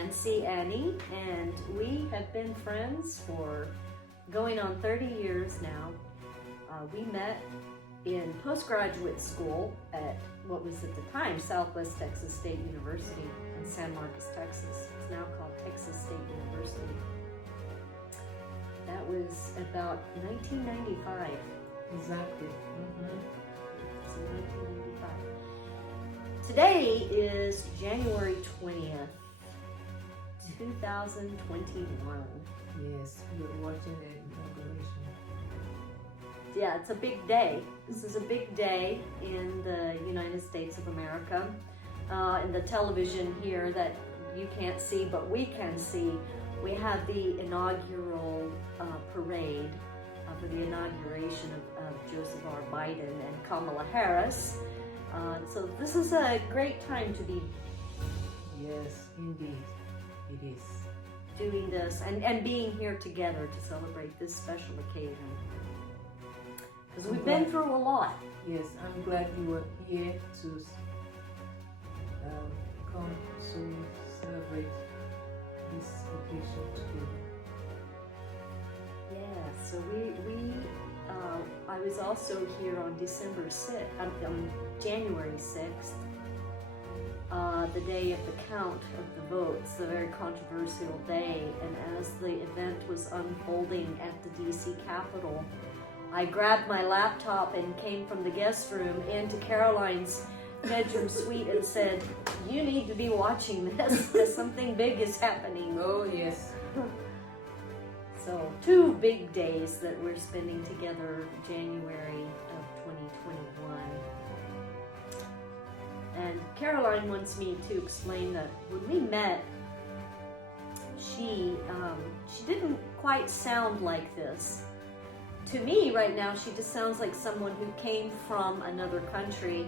Nancy Annie, and we have been friends for going on 30 years now. We met in postgraduate school at what was at the time Southwest Texas State University in San Marcos, Texas. It's now called Texas State University. That was about 1995. Exactly. So 1995. Today is January 20th, 2021. Yes, we're watching the inauguration. Yeah, it's a big day. This is a big day in the United States of America. In the television here that you can't see, but we can see, we have the inaugural parade for the inauguration of Joseph R. Biden and Kamala Harris. So this is a great time to be Yes, indeed, it is. doing this and being here together to celebrate this special occasion. Because we've been through a lot. Yes, I'm glad you were here to come to celebrate this occasion together. Yeah, so I was also here on December 6th, January 6th, the day of the count of the votes, a very controversial day. And as the event was unfolding at the DC Capitol, I grabbed my laptop and came from the guest room into Caroline's bedroom suite and said, "You need to be watching this because something big is happening." Oh, yes. So, two big days that we're spending together, January of 2021. And Caroline wants me to explain that when we met, she didn't quite sound like this. To me, right now, she just sounds like someone who came from another country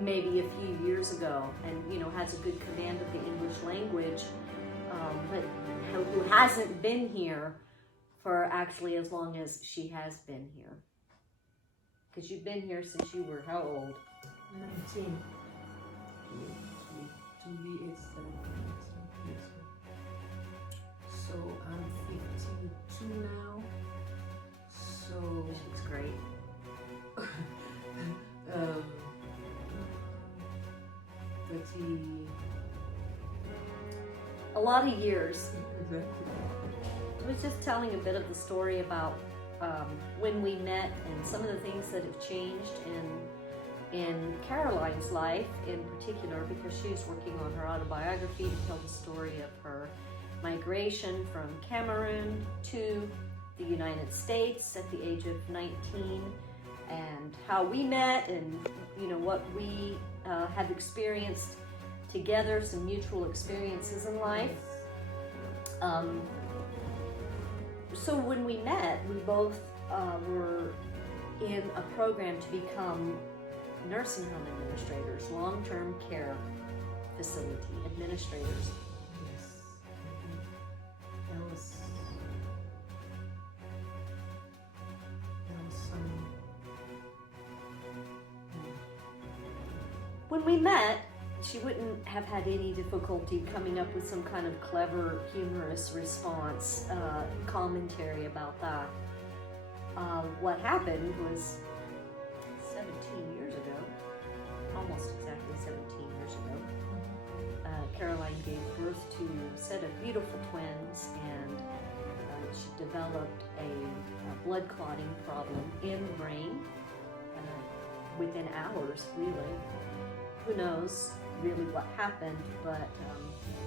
maybe a few years ago and, has a good command of the English language, but who hasn't been here for actually as long as she has been here. Because you've been here since you were how old? 19. To be exact. So I'm 52 now. So She looks great. 30. A lot of years. Exactly. I was just telling a bit of the story about when we met and some of the things that have changed in Caroline's life in particular, because she's working on her autobiography to tell the story of her migration from Cameroon to the United States at the age of 19, and how we met and what we have experienced together, some mutual experiences in life. So when we met, we both were in a program to become nursing home administrators, long-term care facility administrators. Yes. That was some. When we met, she wouldn't have had any difficulty coming up with some kind of clever, humorous response, commentary about that. What happened was 17 years ago, almost exactly 17 years ago, Caroline gave birth to a set of beautiful twins, and she developed a blood clotting problem in the brain within hours, really. Who knows really what happened, but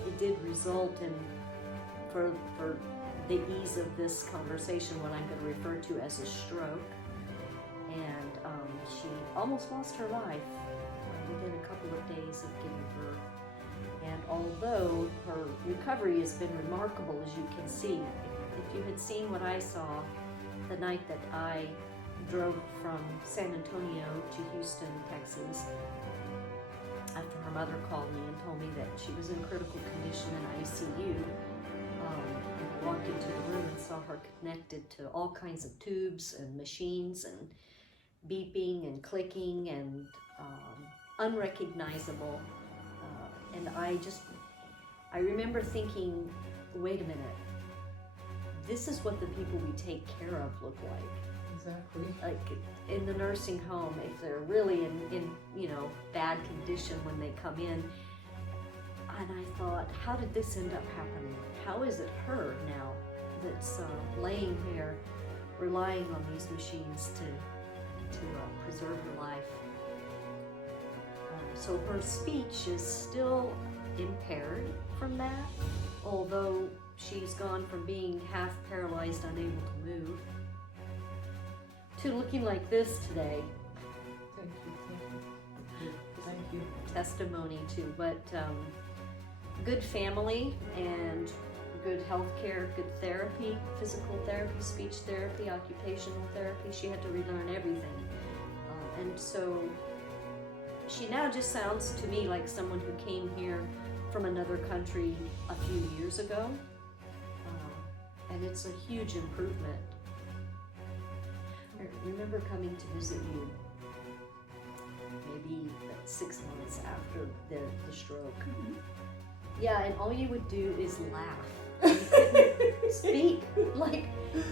it did result in, for the ease of this conversation, what I'm going to refer to as a stroke. And she almost lost her life within a couple of days of giving birth. And although her recovery has been remarkable, as you can see, if you had seen what I saw the night that I drove from San Antonio to Houston, Texas, after her mother called me and told me that she was in critical condition in ICU, I walked into the room and saw her connected to all kinds of tubes and machines and beeping and clicking and unrecognizable. And I remember thinking, wait a minute, this is what the people we take care of look like. Exactly. Like in the nursing home, if they're really in bad condition when they come in. And I thought, how did this end up happening? How is it her now that's laying here, relying on these machines to preserve her life? So her speech is still impaired from that, although she's gone from being half paralyzed, unable to move, to looking like this today. Thank you. Testimony to, but good family and good health care, good therapy, physical therapy, speech therapy, occupational therapy. She had to relearn everything. And so she now just sounds to me like someone who came here from another country a few years ago. And it's a huge improvement. I remember coming to visit you maybe 6 months after the stroke. Mm-hmm. Yeah, and all you would do is laugh. You couldn't speak.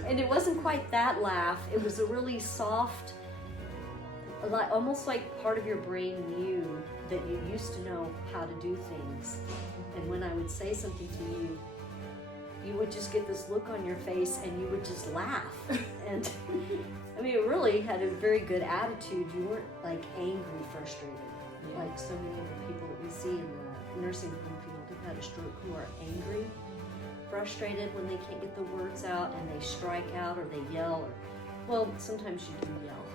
And it wasn't quite that laugh. It was a really soft, almost like part of your brain knew that you used to know how to do things. And when I would say something to you, you would just get this look on your face and you would just laugh. And I mean, it really had a very good attitude. You weren't like angry, frustrated, like so many of the people that we see in the nursing home field who've had a stroke who are angry, frustrated when they can't get the words out and they strike out or they yell. Well, sometimes you do yell.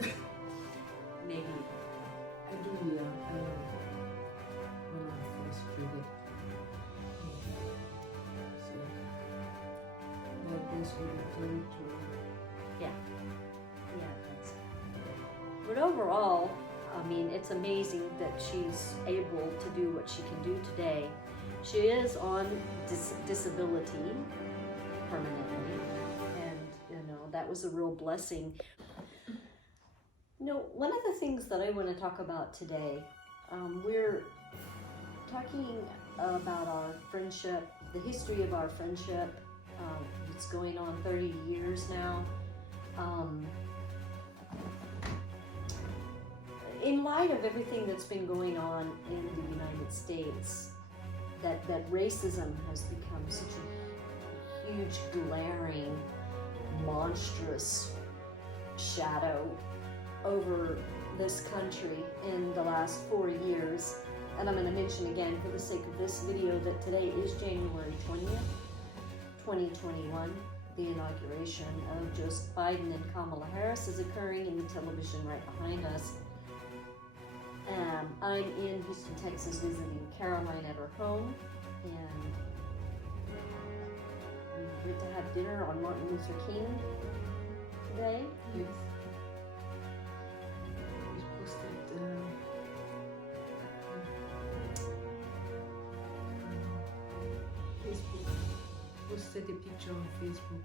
Yeah. Maybe. I do yell when I'm frustrated. So that goes with the territory. Yeah, that's. But overall, I mean, it's amazing that she's able to do what she can do today. She is on disability permanently, and that was a real blessing. One of the things that I want to talk about today, we're talking about our friendship, the history of our friendship. It's going on 30 years now. In light of everything that's been going on in the United States, that racism has become such a huge, glaring, monstrous shadow over this country in the last 4 years. And I'm going to mention again, for the sake of this video, that today is January 20th, 2021. The inauguration of Joseph Biden and Kamala Harris is occurring in the television right behind us. I'm in Houston, Texas, visiting Caroline at her home, and we get to have dinner on Martin Luther King today. Yes. We posted Facebook. Posted a picture on Facebook.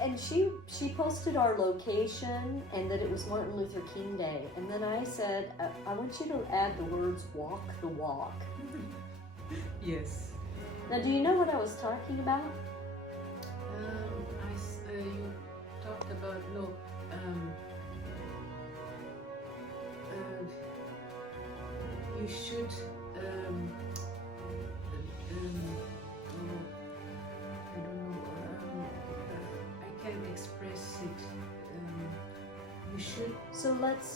And she posted our location and that it was Martin Luther King Day. And then I said, I want you to add the words "walk the walk." Yes. Now, do you know what I was talking about? You talked about you should I don't know. I can't express it. You should. So let's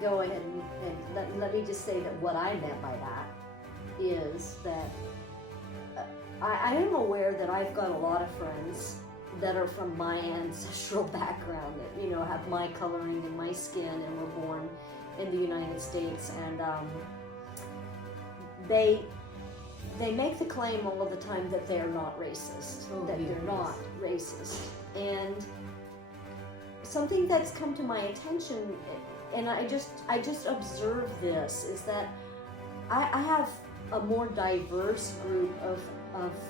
go ahead and let me just say that what I meant by that is that I am aware that I've got a lot of friends that are from my ancestral background, that have my coloring and my skin and were born in the United States, and they make the claim all of the time that they're not racist, they're not racist. And something that's come to my attention, and I just observe this, is that I have a more diverse group of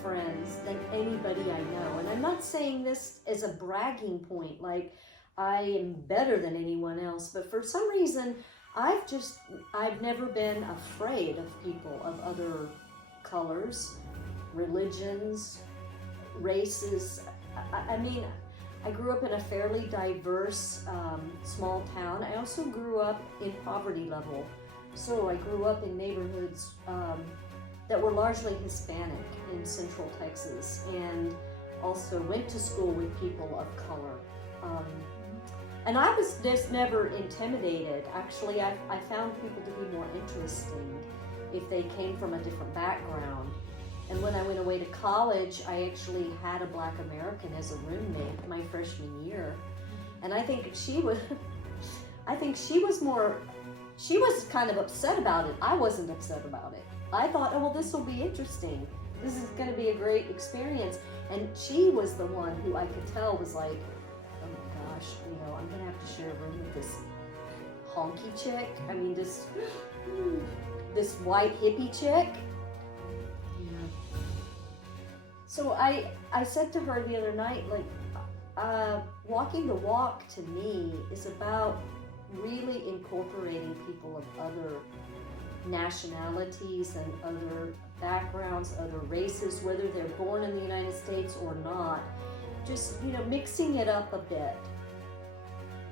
friends than anybody I know. And I'm not saying this as a bragging point, like I am better than anyone else, but for some reason I've never been afraid of people of other colors, religions, races. I mean, I grew up in a fairly diverse small town. I also grew up in poverty level. So I grew up in neighborhoods that were largely Hispanic in Central Texas, and also went to school with people of color. And I was just never intimidated. Actually, I found people to be more interesting if they came from a different background. And when I went away to college, I actually had a Black American as a roommate my freshman year. And I think she was kind of upset about it. I wasn't upset about it. I thought, oh, well, this will be interesting. This is going to be a great experience. And she was the one who I could tell was like, oh my gosh, I'm going to have to share a room with this honky chick. I mean, this white hippie chick. Yeah. So I said to her the other night, like, walking the walk to me is about really incorporating people of other nationalities and other backgrounds, other races, whether they're born in the United States or not. Just, mixing it up a bit.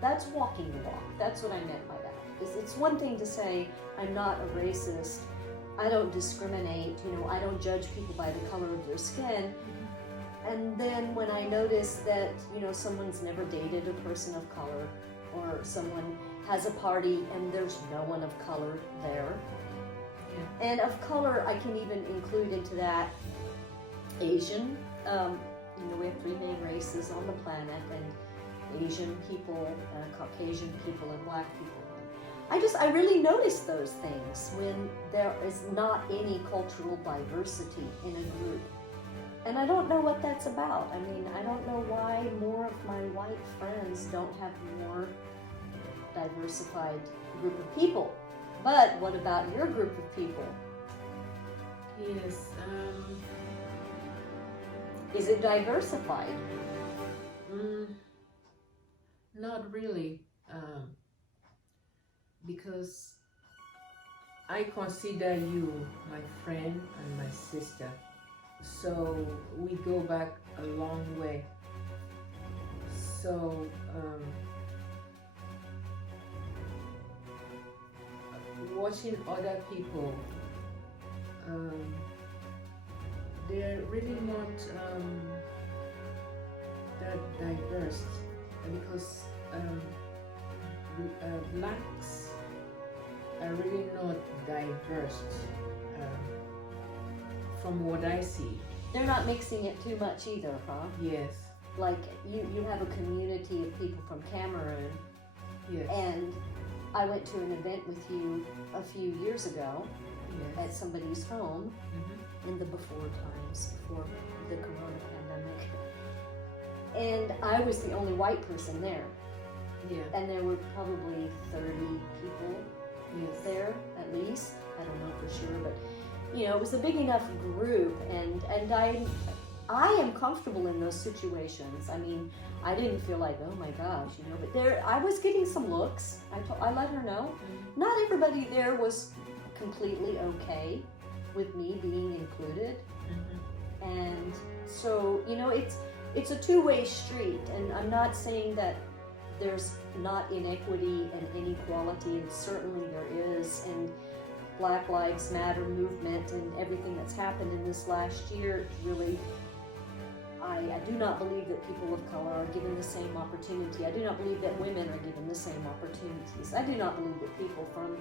That's walking the walk. That's what I meant by that. It's one thing to say, I'm not a racist, I don't discriminate, I don't judge people by the color of their skin. And then when I notice that, someone's never dated a person of color, or someone has a party and there's no one of color there. Yeah. And of color, I can even include into that Asian. We have 3 main races on the planet, and Asian people, Caucasian people, and Black people. I really notice those things when there is not any cultural diversity in a group. And I don't know what that's about. I mean, I don't know why more of my white friends don't have more diversified group of people. But what about your group of people? Yes. Is it diversified? Not really. Because I consider you my friend and my sister. So we go back a long way. So watching other people, they're really not that diverse, because blacks are really not diverse from what I see. They're not mixing it too much either, huh? Yes. Like you have a community of people from Cameroon. Yes. And I went to an event with you a few years ago. Yes. At somebody's home. Mm-hmm. In the before times, before the corona pandemic. And I was the only white person there. Yeah. And there were probably 30 people. Yes. There, at least. I don't know for sure, but it was a big enough group, and I am comfortable in those situations. I mean, I didn't feel like, oh my gosh, but there, I was getting some looks. I let her know. Mm-hmm. Not everybody there was completely okay with me being included. Mm-hmm. And so, it's a two-way street, and I'm not saying that there's not inequity and inequality, and certainly there is, and Black Lives Matter movement and everything that's happened in this last year, really, I do not believe that people of color are given the same opportunity. I do not believe that women are given the same opportunities. I do not believe that people from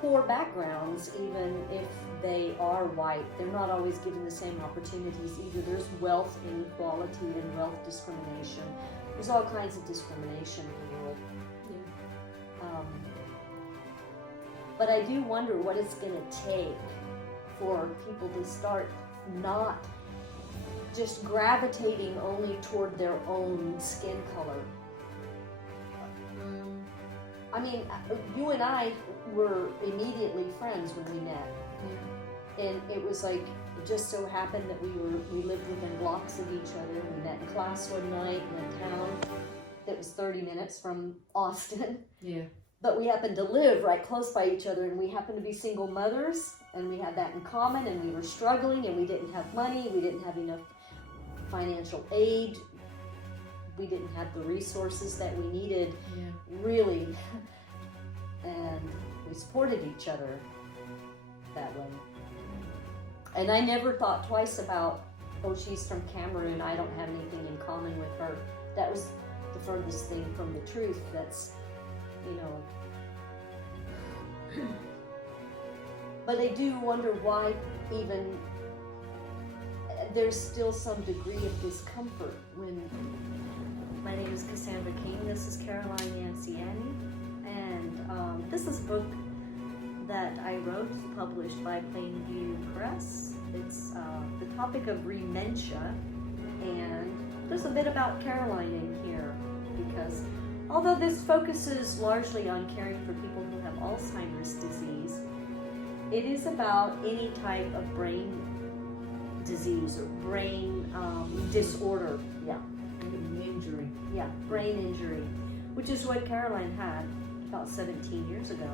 poor backgrounds, even if they are white, they're not always given the same opportunities either. There's wealth inequality and wealth discrimination. There's all kinds of discrimination in the world. Yeah. But I do wonder what it's going to take for people to start not just gravitating only toward their own skin color. I mean, you and I were immediately friends when we met. Yeah. And it was like, it just so happened that we lived within blocks of each other. We met in class one night in a town that was 30 minutes from Austin. Yeah. but we happened to live right close by each other, and we happened to be single mothers, and we had that in common, and we were struggling, and we didn't have money, we didn't have enough financial aid, we didn't have the resources that we needed, really, and we supported each other that way. And I never thought twice about, oh, she's from Cameroon, I don't have anything in common with her. That was the furthest thing from the truth. That's, you know. But I do wonder why even there's still some degree of discomfort when. My name is Cassandra King. This is Caroline Yancey Annie, and this is a book that I wrote, published by Plainview Press. It's the topic of rementia, and there's a bit about Caroline in here, because although this focuses largely on caring for people who have Alzheimer's disease, it is about any type of brain disease or brain disorder. Yeah. Injury. Yeah, brain injury, which is what Caroline had about 17 years ago.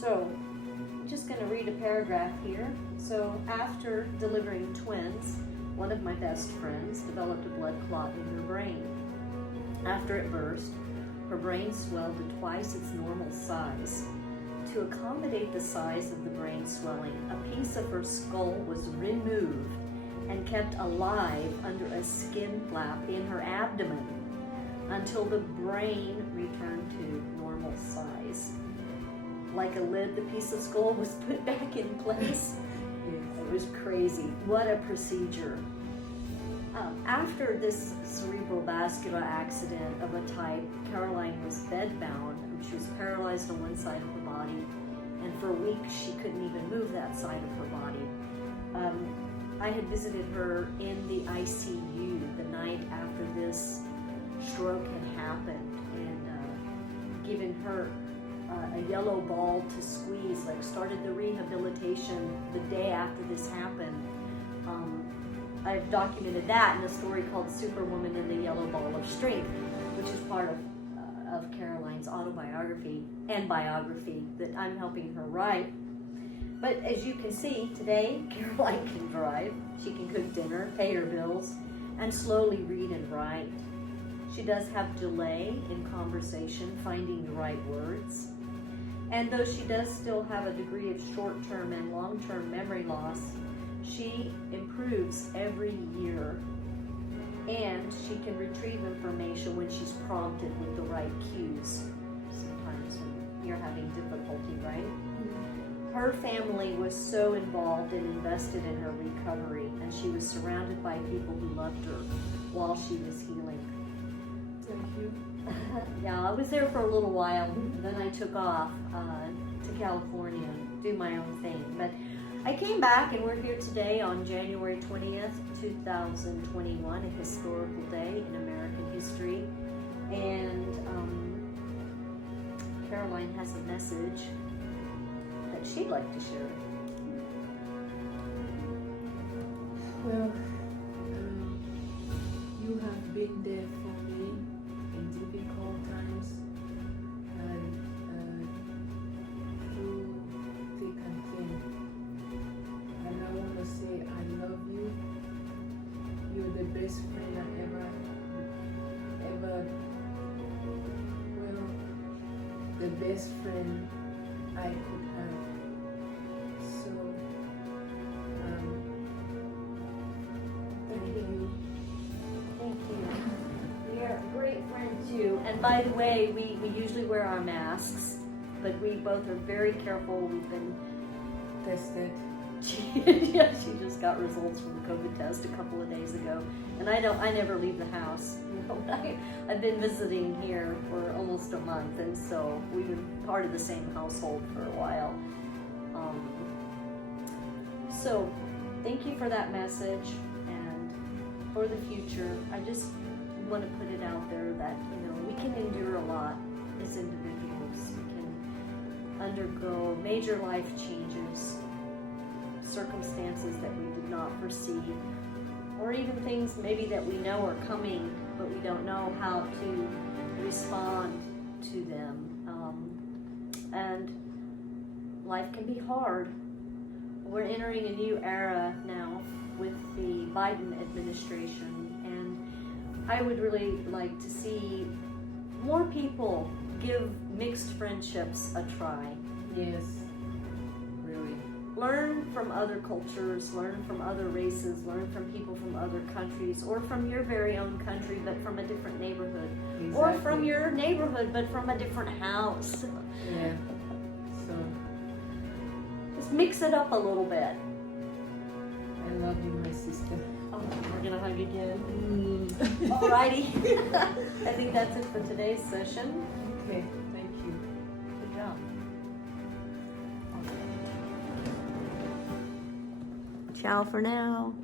So, I'm just going to read a paragraph here. So, after delivering twins, one of my best friends developed a blood clot in her brain. After it burst, her brain swelled to twice its normal size. To accommodate the size of the brain swelling, a piece of her skull was removed and kept alive under a skin flap in her abdomen until the brain returned to normal size. Like a lid, the piece of skull was put back in place. It was crazy. What a procedure. After this cerebrovascular accident of a type, Caroline was bedbound. She was paralyzed on one side of her body, and for a week she couldn't even move that side of her body. I had visited her in the ICU the night after this stroke had happened, and given her a yellow ball to squeeze, like started the rehabilitation the day after this happened. I've documented that in a story called Superwoman in the Yellow Ball of Strength, which is part of Caroline's autobiography and biography that I'm helping her write. But as you can see, today, Caroline can drive, she can cook dinner, pay her bills, and slowly read and write. She does have delay in conversation, finding the right words. And though she does still have a degree of short-term and long-term memory loss, she improves every year. And she can retrieve information when she's prompted with the right cues. Sometimes when you're having difficulty, right? Her family was so involved and invested in her recovery, and she was surrounded by people who loved her while she was healing. Thank you. Yeah, I was there for a little while, then I took off to California and do my own thing. But I came back, and we're here today on January 20th, 2021, a historical day in American history. And Caroline has a message that she'd like to share. Well, you have been there for me in difficult times and through thick and thin. And I want to say I love you. You're the best friend I ever, well, the best friend I could have. So, thank you. Thank you. You're a great friend too. And by the way, we usually wear our masks, but we both are very careful. We've been Tested. yeah, she just got results from the COVID test a couple of days ago, and I never leave the house. You know, I've been visiting here for almost a month, and so we've been part of the same household for a while. So thank you for that message, and for the future, I just want to put it out there that, you know, we can endure a lot as individuals. We can undergo major life changes, circumstances that we did not foresee, or even things maybe that we know are coming, but we don't know how to respond to them. and life can be hard. We're entering a new era now with the Biden administration, and I would really like to see more people give mixed friendships a try. Yes, really. Learn from other cultures, learn from other races, learn from people from other countries, or from your very own country but from a different neighborhood. Exactly. Or from your neighborhood but from a different house. Yeah. So Just mix it up a little bit. I love you, my sister. Oh, we're gonna hug again. Alrighty. I think that's it for today's session. Okay, thank you. Good job. Ciao for now.